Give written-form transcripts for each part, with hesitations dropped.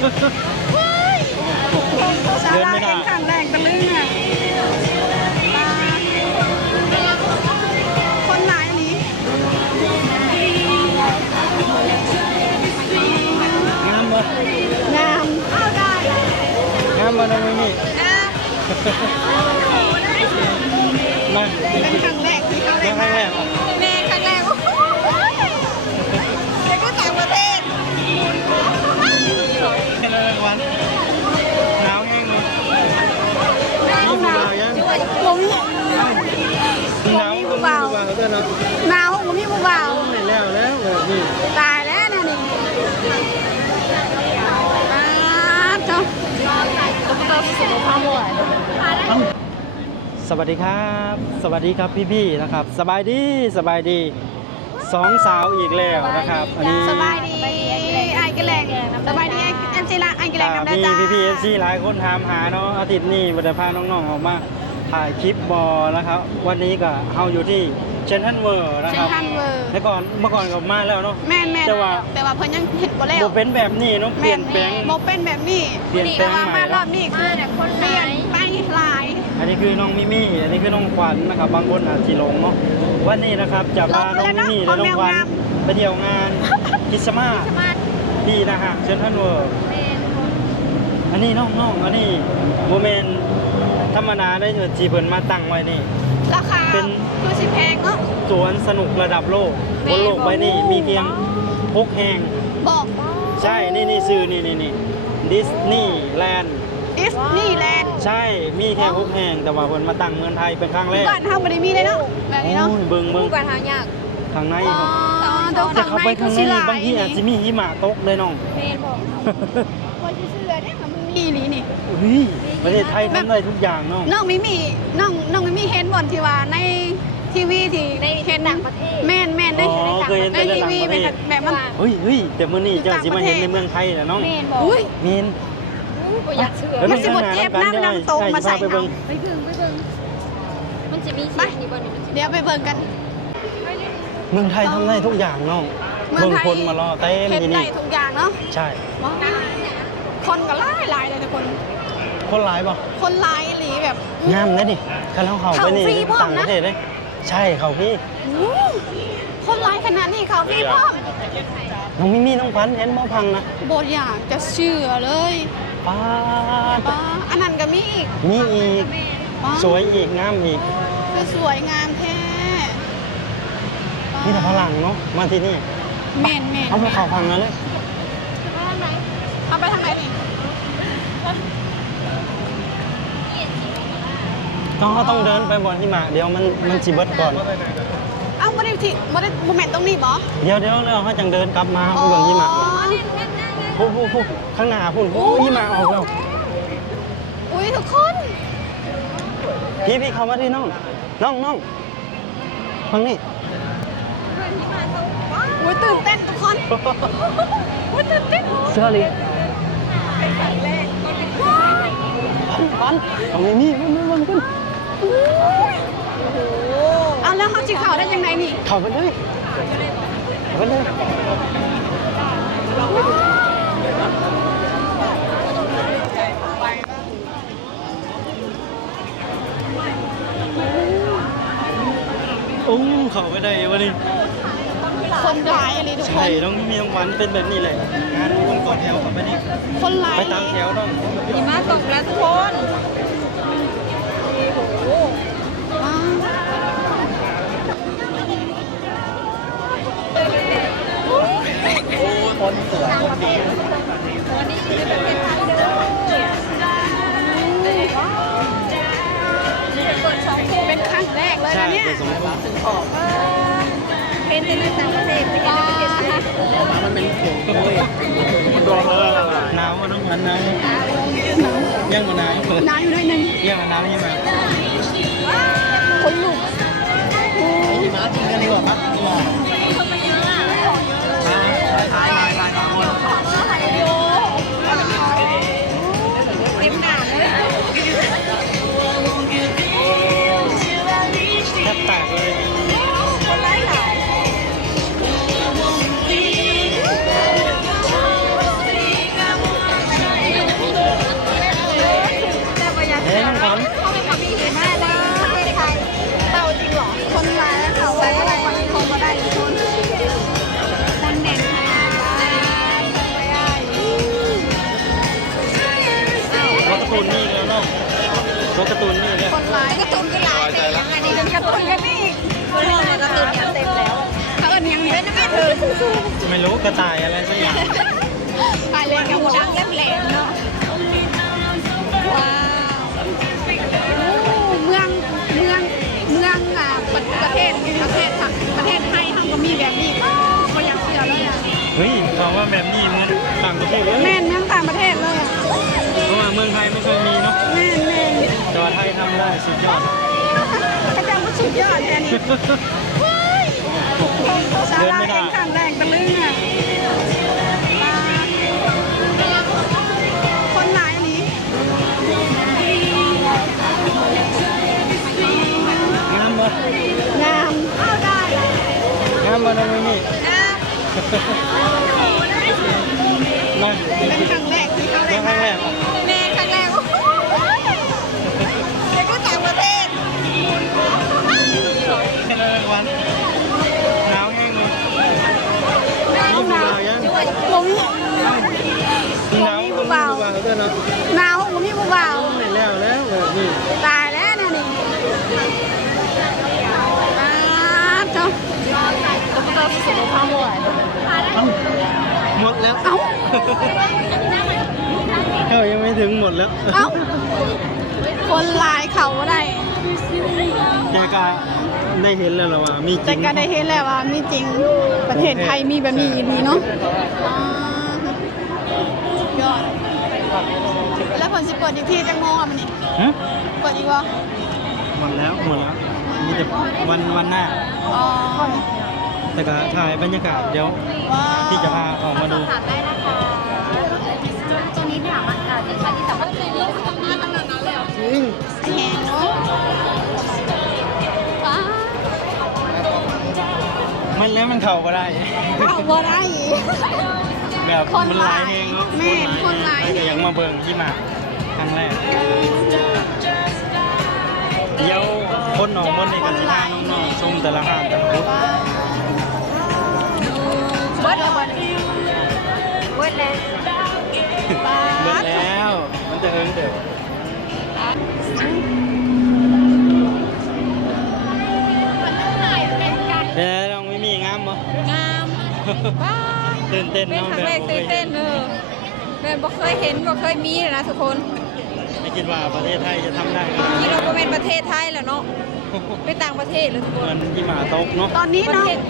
เดินไม่ได้ข้างแรงตะลึงอ่ะคนไหนนี้งามบ่งามเอาได้ งามบ่น้องมิมี่มาเป็นครั้งแรกที่เขา ครั้งแรก แม่ครั้งแรกเด็กก็ต่างประเทศ แค่ละรางวัลหนาวยังเลยนี่หนาวยัง ผม หนาวก็มีเบาด้วยเนาะ หนาวผมมีผู้บ่าว ไม่แล้วแบบนี้ ตายแล้วเนี่ยนี่เจ้าสวัสดีครับสวัสดีครับพี่ๆนะครับสบายดีสองสาวอีกแล้วนะครับอันนี้ สบายดีไอ้กระแลงสบายดีเอ็มซีละไอ้กระแลงน้ำได้จ้ามีพี่ๆหลายคนถามหาเนาะอาทิตย์นี้บันพาน้องๆออกมาถ่ายคลิปบอนะครับวันนี้ก็เฮาอยู่ที่เชนทันเวอร์นะครับเมื่อก่อนก็มาแล้วเนาะแม่แต่ว่าเพิ่นยังเห็นบ่แล้วโบเป็นแบบนี้เนาะเปลี่ยนแปลง โบเป็นแบบนี้เปลี่ยนแปลงใหม่ รอบนี้คือเปลี่ยนไปหลายอันนี้คือน้องมิมี่อันนี้คือน้องขวัญนะครับบางคนอาจจะหลงเนาะวันนี้นะครับจะพาน้องมิมี่และน้องขวัญไปเที่ยวงานคริสต์มาสที่นะฮะเชนทันเวอร์อันนี้น้องอันนี้โมเมนธรรมดาได้จีเพิ่นมาตั้งไว้นี่ราคาเป็นคือสิแพงเนาะสวนสนุกระดับโลกบนโลกใบนี้มีเพียง6 แห่งบอกใช่นี่ชื่อนี่ดิสนีย์แลนด์ใช่มีแค่6 แห่งแต่ว่าเพิ่นมาตั้งเมืองไทยเป็นครั้งแรกก่อนเฮาบ่ได้มีเลยเนาะแบบนี้เนาะเบิ่งก่อนหายากข้างในครับแต่เข้าไปข้างในบางทีอาจจะมีหิมะตกเลยน้องแม่นบอกคนที่เชื่อเนี่ยมันมีหลีนี่ประเทศไทยทำได้ทุกอย่างน้องไม่มีเห็นบ่อนที่ว่าในทีวีที่เห็นต่างประเทศแม่นได้เห็นในทีวีแบบมันเฮ้ยแต่มื้อนี้เจ้าสิมาเห็นในเมืองไทยน่ะน้องแม่นบอกแม่นบ่อยากเชื่อมันสิบ่เจ็บน้ำตรงมาใส่ไปเบิ่งมันจะมีสินี่บ่เดี๋ยวไปเบิ่งกันเมืองไทยทำได้ทุกอย่างน้องเบิ่งคนมารอเต็มที่นี่ได้ทุกอย่างเนาะใช่คนก็หลายเลยทุกคนคนหลายป่ะคนหลายหลีแบบงามนะดิคันเขาไปนี่ต่างประเทศเลยใช่เขาพี่คนหลายขนาดนี้เขาพี่พ่อน้องมิมี่น้องขวัญเห็นบ่พังนะโบอยากจะเชื่อเลยป้าอันนั้นก็มีอีกสวยอีกงามอีกคือสวยงามแท้นี่แต่พลังเนาะมาที่นี่แม่นเอาไปเขาพังเลยเอาไปทางไหนนี่ต้องเดินไปบนหิมะเดี๋ยวมันสิเบิดก่อนเอ้าบ่ได้โมเมนต์ตรงนี้บ่เดี๋ยวเขาจังเดินกลับมาเบิ่งหิมะผู้ข้างหน้าพุ่นหิมะออกแล้วอุ้ยทุกคน พี่เข้ามาที่น้องฟังนี่อุ้ยตื่นเต้นทุกคนอุ้ยตื่นเต้นเสื้อเลยฟันตรงนี้มันขึ้นเอาแล้วเขาจีเข่าได้ยังไงนี่เข่าไปเลยเขาไปได้วะนี่คนหลายอะไรทุกคนใช่ต้องมีรางวัลเป็นแบบนี้เลยงานต้องต่อแถวเข้าไปนี่คนหลายไปตามแถวต้องมีมาตกแล้วทุกคนคนสวยคนดีเป็นครั้งแรกเลยนะเนี่ยเป็นต่างประเทศมันเป็นผงเลยมันโดนเลยน้ำมันต้องพันน้ำยังกว่าน้ำอยู่ด้วยนึงยังกว่าน้ำยังไงคนลุกหิมะจริงกันดีกว่าครับดีกว่าลายเต็มหน้าเลยแทบแตกเลย ตัวการ์ตูนนี่เนี่ย คนร้ายการ์ตูนก็หลายแต่ยังไงนี่การ์ตูนกันนี่เรื่องการ์ตูนเนี่ยเต็มแล้วเขาเอิ้นยังนี่ไม่ถึง ไม่รู้กระต่ายอะไรสักอย่าง ไปเลยกับดังแหลมๆเนาะว้าวเมืองประเทศค่ะประเทศไทยทำก็มีแบบนี้ก็อยากเชื่อเลยอ่ะ เฮ้ยบอกว่าแบบนี้มันต่างประเทศเลย แม่นเมืองต่างประเทศเลยอ่ะ เพราะว่าเมืองไทยไม่เคยมีเนาะ แม่น แต่ว่าไทยทำได้สุดยอด พระเจ้าก็สุดยอดแค่นี้สาราเองข้างแรงตะลึงอ่ะคนหลายนี้ งามบ่ งามเข้าได้ งามบ่น้องมินี่มา เป็นครั้งแรกที่เขาได้ ครั้งแรก แม่ครั้งแรกแล้วก็ต่างประเทศ แค่นั้นวันหนาวแห้งเลย หนาว นี่หนาวยัง ผม หนาวก็ไม่รู้ว่าด้วยเนาะ หนาวผมมีผู้บ่าว ไม่แล้วนี่ ตายแล้วเนี่ยนี่เจ้าตัวสุดความหวาน หมดแล้ว เอ้า เขายังไม่ถึงหมดแล้ว เอ้าคนลายเขาได้ แกก็ได้เห็นแล้วว่ามีจริ แต่ ง ก็ได้เห็นแล้วว่ามีจริงประเทศไทยมีแบบนี้ดีเนาะยอดแล้วผลสิเปิดอีกที่จังโมงอ่ะมันนี่ ฮะ เปิดอีกวะ หมดแล้วมีแต่วันหน้า อ๋อ แต่ก็ถ่ายบรรยากาศเดี๋ยว ว้าว ที่จะพาออกมาดู ถามได้นะคะตัวนี้ถามว่าจะใช้ที่สามารถเป็นเรื่องทำงานขนาดนั้นเลยเหรอ จริง แหงเนาะว้าว มันแล้วมันเข่าก็ได้ เข้าบ่ได้ แบบ คน มันหลายแหงเนาะ แม่นคนหลาย แต่ยังมาเบิ่งที่มาครั้งแรกเดี๋ยวคนออกบนในกันที่ทางน้องๆชมแต่ละห้างแต่ละบูธ เบิดแล้วเบิด เว้ยแล้ว เบิ่งแล้วมันจะเอิงเดี๋ยวเดี๋ยวน้องไม่มีงามบ่ งามว้าว ตื่นเต้น เป็น เนาะ ครั้งแรกตื่นเต้นแม่บ่เคยเห็นบ่เคยมีเลยนะทุกคน ไม่คิดว่าประเทศไทยจะทำได้ขนาด คิ นี้ ดว่าบ่เป็นประเทศไทยแล้วเนาะไปต่างประเทศเลยทุกค เหมือน นที่มาตกเนาะ ตอนนี้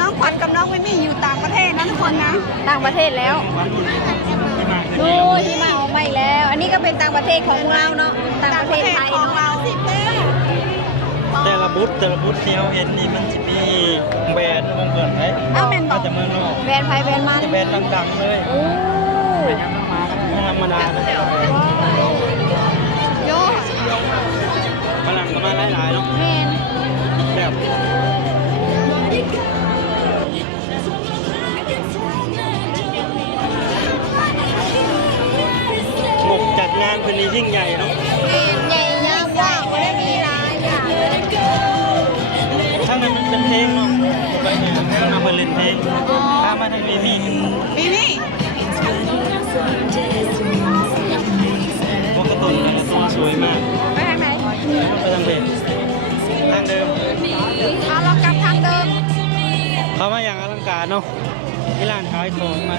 น้องขวัญกับน้องไม่มีอยู่ต่างประเทศนะทุกคนนะ ต่างประเทศแล้ว ที่มาคือ ดู เดียว ที่มาออกมาอีกแล้ว อันนี้ก็เป็นต่างประเทศของเราเนาะ ต่างประเทศไทย ของ เนาะ เรา แต่ละบูธที่เราเห็นนี่มันจะมีแบรนด์ของเกิดไหม เอาแม่นบ มา อก จากเมืองนอก แบรนด์ไทยแบรนด์มัน แบรนด์ดังๆเลย โอ้ ไม่ธรรมดานะ โย ฝรั่งก็มาหลายๆเนาะ แมน แบบงบจัดงานคืนนี้ยิ่งใหญ่เนาะ ใหญ่ยาวกว้างไม่ได้มีร้ายอย่าง ถ้ามันเป็นเพลงเนาะไปเนี่ยมาเปิดเล่นเพลงถ้ามาทางนี้มี มีนี่ พวกการ์ตูนแต่ละตัวสวยมาก ไปทางไหน ไปทางเพจทางเดิม เอาเรากลับทางเดิม เขามาอย่างอลังการเนาะที่ร้านขายของมา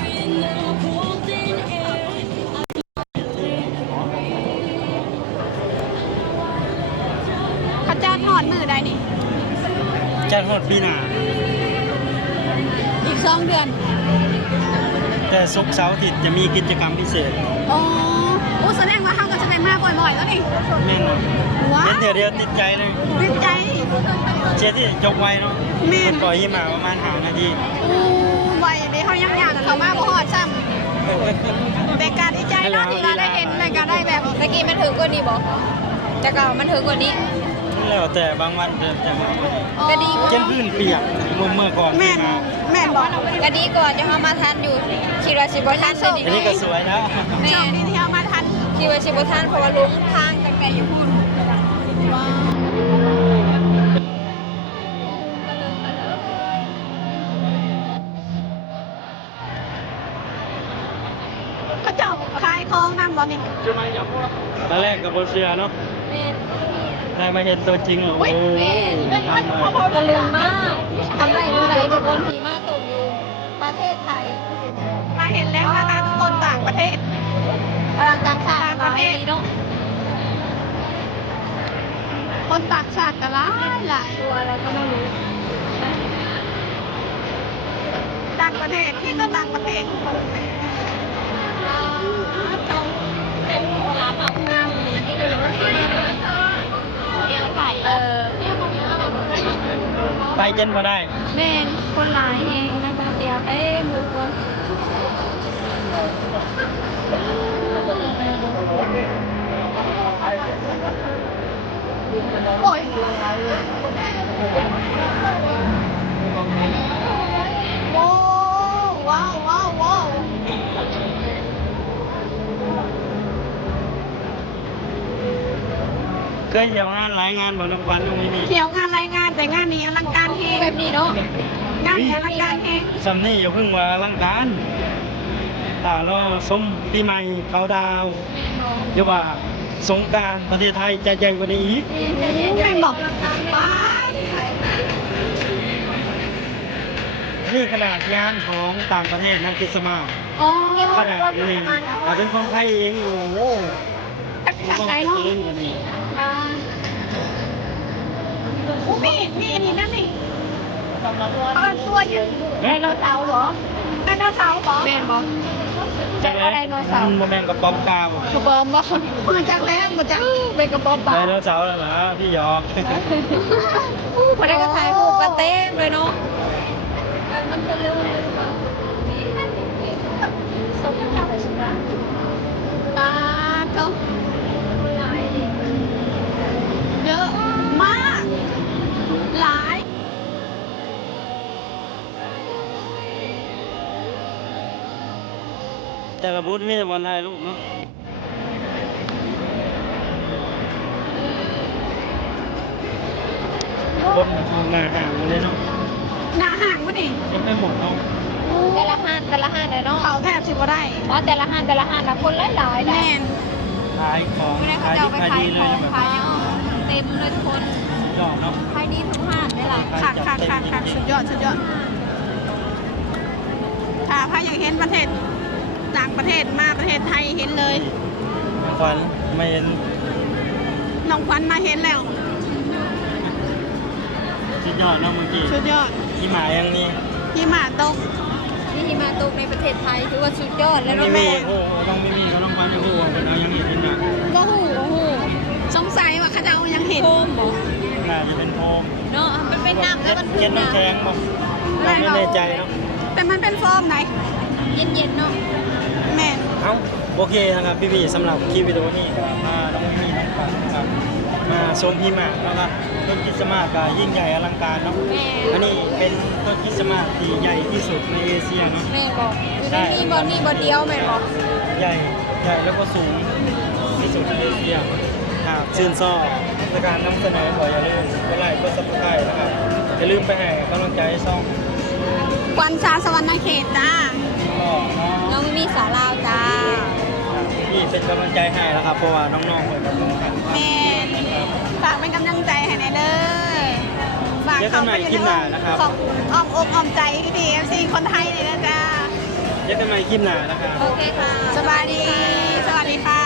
เขาจะถอดมือได้นี่ จัดฮอดปีหน้า อีก2 เดือน แต่ศุกร์เสาร์อาทิตย์จะมีกิจกรรมพิเศษ อ๋ออู้แสดงว่าเขาก็จะไปมาบ่อยๆแล้วนี่ แน่นอน ว้า เห็นเดี๋ยวเดียวติดใจเลย ติดใจ เจ๊ที่จบไวเนาะ แม่น ปล่อยยี่หมาประมาณ5 นาที อู้ไวเดี๋ยวเขายังอยากเขามาบ่ฮอดซ้ำแต่การดีใจเนาะที่เราได้เห็นและก็ได้แบบ ตะกี้มันถือกว่านี้บอกแต่ก็มันถือกว่านี้ แล้วแต่บางวันจะมา ก็ดี เช่นพื้นเปียกเมื่อก่อน แม่ ที่ น มา แม่นบอก ก็ดีก่อนจะเข้ามาทันอยู่คิดว่าชิบทันเลย อันนี้ นี่ ก็สวยแล้ว แม่ ช่วงนี้ที่เขามาทัน คิดว่าชิบทันเพราะว่าลงทางตั้งแต่อยู่พุ่น เขาเจ้าขายของนั่นบ่นี่ ตอนแรกกับโบเชียเนาะ แม่ ได้มาเห็นตัวจริงเหรอโอ้โห ตะลึงมากทำไรทุกคนผีมากตกอยู่ประเทศไทย มาเห็นแล้วนะคะทุกคนต่างประเทศ กำลังต่างชาติมาให้ดีเนาะ คนต่างชาติก็หลายหลาย ตัวอะไรก็ไม่รู้ ต่างประเทศที่ก็ต่างประเทศ เป็นร้านแบบงามเลยที่เราเที่ยวไก่ไปเจนมาได้ แม่คนหลายเองนะคะเดียวหมูคน โอ้ยโอ้ว้าวว้าวว้าว เคยเที่ยวงานหลายงานบอกน้องขวัญตรงนี้นี่ เที่ยวงานรายงานแต่งานนี้อลังการเฮง แบบนี้เนาะ งานนี้อลังการเฮง ซัมนี่อย่าเพิ่งว่าอลังการตาล้อส้มปีใหม่เขาดาวเดี๋ยวว่าสงกรานต์ประเทศไทยจะใหญ่กว่านี้อีก ไม่บอกป้า นี่ขนาดงานของต่างประเทศนะคริสต์มาส อ๋อ ขนาดนี้แต่เป็นคนไทยเองโอ้โห จากไหนเนาะมีนี่นั่นนี่ตัวยืนไดโนเสาร์เหรอไดโนเสาร์เหรอ แม่บอก ใช่ไหมมันโมเมนต์กับป๊อปกาว กระบอมว่า มาจากแล้วมาจาก เป็นกระบอม ได ปาก โนเสาร์เหรอพี่หยอก พอได้ก็ถ่ายรูปกันเต็มเลยเนาะมันจะเร็ว ตาเจ้าเยอะมากหลาย แต่ละบูธมีแต่บอลไทยลูกเนาะคนมาหาเลยเนาะ หน้าห่างวะนี่ ยังไม่หมดเนาะ แต่ละห้านเลยเนาะ เขาแทบสิบ่ได้ เพราะแต่ละห้านนะคนหลายๆ แน่น ขายของ ไม่ได้เขาจะเอาไปขายของขายเต็มเลยทุกคน หยอกเนาะ ขายดีทุกห้านได้หลาย ขาดสุดยอดถ้าพาอยากเห็นประเทศต่างประเทศมาประเทศไทยเห็นเลย ขวัญไม่เห็น น้องควันมาเห็นแล้ว สุดยอดเนาะเมื่อกี้ สุดยอด ที่หมายยังนี่ ที่มาตก นี่หิมะตกในประเทศไทยถือว่าสุดยอดแล้ว ไม่ เนาะ มี แม่ โอ้ต้องไม่มีก็ต้องมาจะพูดว่าเป็นเอายังเห็นนะ ก็หูสงสัยว่าเขาจะเอายังเห็น โคมบอก น่าจะเป็นโพ เนาะมันเป็นน้ำแล้วมัน เย็นน้ำแข็งมั้งไม่แน่ใจเนาะ แต่มันเป็นฟอร์มไหน เย็นๆเนาะ แม่น เอ้าโอเคนะครับพี่ๆสำหรับคลิปวิดีโอนี้ก็มาต้องมีน้องขวัญนะครับมาชมพี่หมากนะครับต้นคริสต์มาสก็ยิ่งใหญ่อลังการเนาะ แม่ อันนี้เป็นต้นคริสต์มาสที่ใหญ่ที่สุดในเอเชียเนาะ แม่บอกอยู่ในนี้บอนี่บอเดียวแม่บอก ใหญ่แล้วก็สูงที่สุดในเอเชียหากชื่นชอบในการนำเสนอขออย่าลืมกดไลค์กดซับสไครต์นะครับอย่าลืมไปให้กำลังใจช่อง ควันชาสวรรณเขตจ้า ก็เนาะ น้องไม่มีสาลาวจ้า ที่เป็นกำลังใจให้นะครับเพราะว่าน้องๆคอยกับน้องกัน แม่นฝากเป็นกำลังใจให้ในเด้อฝาก เจอกันใหม่คลิปหน้านะครับ ของอ้อมอกอ้อมใจที่ดีFC คนไทยเลยนะจ้า เจอกันใหม่คลิปหน้านะครับ โอเคค่ะ สบายดี สวัสดีค่ะ